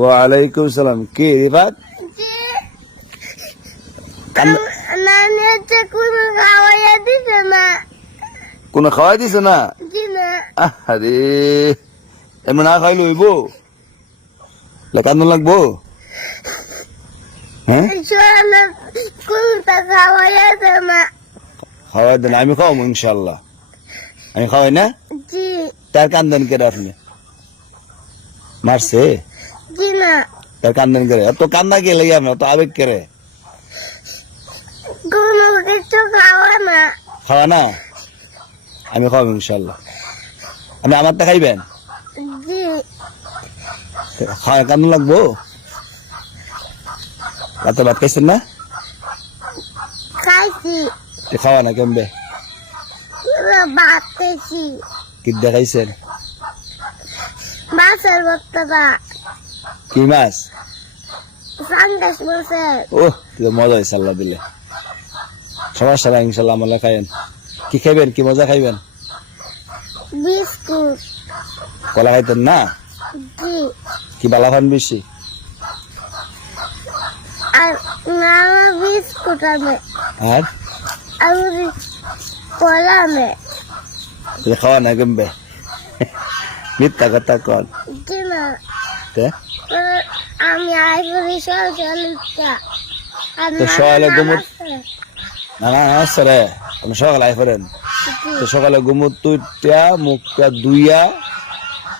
ওয়ালাইকুম সালাম। কি রিফাত কোনো খাওয়াই দিছ না? আরে এমন না খাইলে হইব? কান্দন লাগবো? হ্যাঁ? খাওয়াই দেন আমি খাওয়াবো ইনশাল্লাহ আমি খাওয়াই না? তার কান্দন করে আপনি? মারছে? তার কান্দন করে। অত কান্দা কে লাগে আপনার অত আবেগ করে খাওয়া না। আমি খাওয়াবো ইনশাল্লাহ আপনি আমারটা খাইবেন? খাওয়া কান্দন লাগবো? রাতে ভাত খাইছেন না? খাইছি। তো খাওয়া না কেমবে? ভাত খাইছি। কি দেখাইছেন মাছের ভর্তাটা কি মাছ? সন্দেশ মাছের ও তো মজা হয়েছে আল্লাহ দিলে। সমস্যা নাই ইনশাল্লাহ আমলে খাইবেন কি খাইবেন? কি মজা খাইবেন? বিস্কুট। কলা খাইতেন না? কি বালা খান বেশি? আর না বিস্কুট আনে। আর? আর কলা আনে। তাহলে খাওয়া না কেমবে মিথ্যা কথা কন। আমি তো সকালে। না না রে আপনি সকালে আই করেন জি তো সকালে তুইটা মুখটা দুইয়া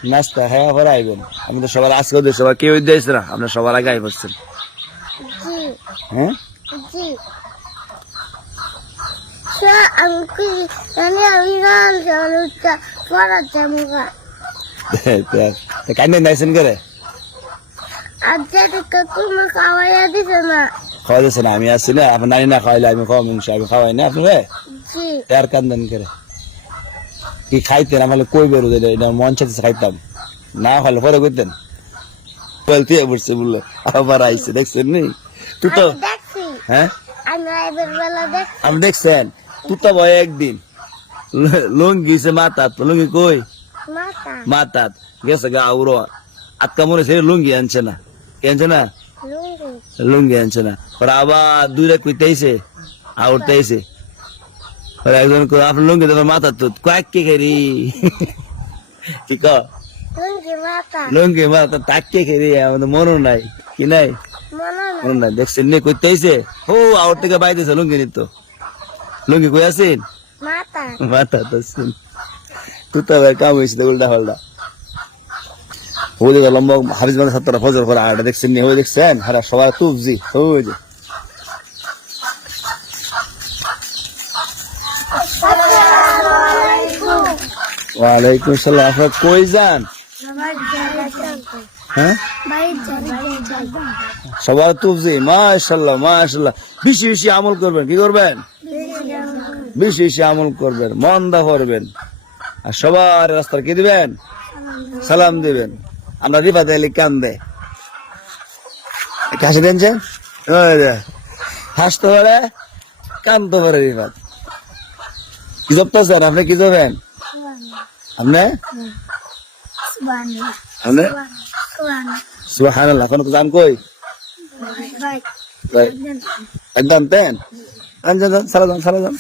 নাস্তা খাওয়া পরে আইবেন। আমি তো সবার আজকেও দিয়েছি সবার কেউ দিয়েছে না আপনার সবার আগে আই পড়ছেন। হ্যাঁ? আমি আমি কান্দে নাইছেন করে আর যেটা তুমি খাওয়াইয়া দিছে না খাওয়া দিয়েছে না। আমি আসছি না আপনার নানি না খাওয়াইলে আমি খাওয়াম ইনশা আমি খাওয়াই না আপনি আর কান্দেন করে কি খাইতেন? আমার কই বেরো দিলে এটা মন চাইতেছে খাইতাম। না খাইলে পরে কইতেন। বলতে বসছে বলল আবার আইছে দেখছেন নি? তুই তো হ্যাঁ? আমি দেখছেন? তুই তো ভয় একদিন। লুঙ্গি সে মাতাত লুঙ্গি কই? মাতাত গেছে গা আউরো আটকা মনে সে লুঙ্গি আনছে না। কে আনছে না? লুঙ্গি আনছে না। পরে আবার দুইটা কইতেইছে আউরতেইছে পরে একজন কই আপনার লুঙ্গি তোমার মাথা তো কয়েক কে খেরি? কি ক? লুঙ্গি মাথা তাকে খেরি আমাদের মনও নাই। কি নাই? মনে নাই। দেখছেন নি কইতেইছে ও আউর থেকে বাইতেছে লুঙ্গি নিত। লুঙ্গি কই আছেন? মাথা মাথা তো শুন তুই তো কাম হয়েছে উল্টা পাল্টা ওই যে লম্বা হাফিজ মানে ছাত্ররা ফজর করে আড়া দেখছেন নি ওই দেখছেন? হারা সবার তুবজি ওই যে। ওয়ালাইকুম আসসালাম। আপনার কই যান? হ্যাঁ? সবার তুবজি মাশাল্লাহ মাশাল্লাহ। বেশি বেশি আমল করবেন কি করবেন? বেশি বেশি আমল করবেন মন্দা করবেন। আর সবার রাস্তার কি দিবেন? সালাম দিবেন। আমরা রিফাত আলী কান্দে? হাসি দেনছেন হাসতে পারে কান্দতে পারে রিফাত কি জবতেছেন আপনি কি যাবেন আপনি? আপনি? সুহান আল্লাহ কোনো জান কই? একদম তেন সারা যান সারা যান